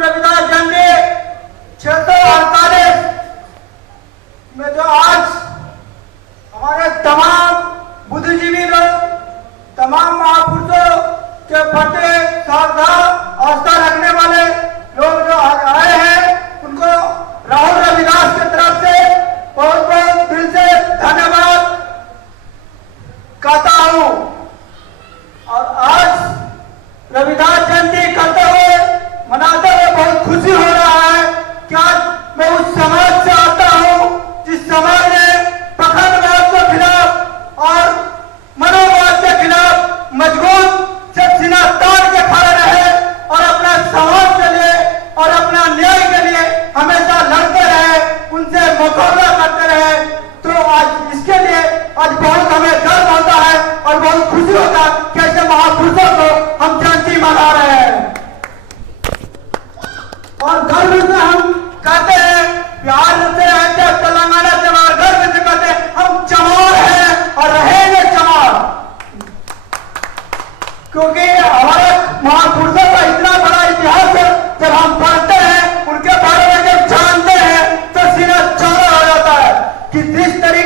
रविदास जयंती 648 में जो आज हमारे तमाम बुद्धिजीवी लोग, तमाम महापुरुषों के प्रति श्रद्धा आस्था रखने वाले लोग जो आज आए हैं, उनको राहुल रविदास की तरफ से बहुत बहुत दिल से धन्यवाद कहता हूँ। और आज रविदास जयंती करते हुए, मनाते हुए बहुत खुशी हो रहा है कि आज मैं उस समाज से आता हूँ जिस समाज ने पखंडवाद के खिलाफ और मनोवाद के खिलाफ मजबूत से सीना तान के खड़े रहे और अपना समाज के लिए और अपना न्याय के लिए हमेशा लड़ते रहे, उनसे मुकाबला करते रहे। तो आज इसके लिए आज बहुत हमें गर्व होता है और बहुत खुशी होता है कि ऐसे महापुरुषों को हम जयंती मना रहे हैं। और गर्व से हम कहते हैं, बिहार से रहते, तेलंगाना से गर्व से कहते हैं, हम चमार हैं और रहेंगे चमार, क्योंकि हमारे महापुरुषों का इतना बड़ा इतिहास है। जब हम पढ़ते हैं, उनके बारे में जब जानते हैं तो सीना चौड़ा हो जाता है कि जिस तरीके